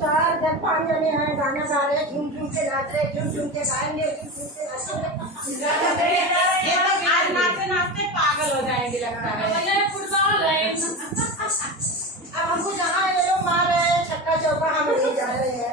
चार जब 5 जने हैं गाना गा रहे झूम झूम के नाच रहे झूम झूम के गाएंगे झूम झूम के नाचेंगे। ये तो आज नाचते नाचते पागल हो जाएंगे लगता है। फुटबॉल है अब हमको जहाँ ये लोग मार रहे हैं छक्का चौका हम नहीं जा रहे हैं।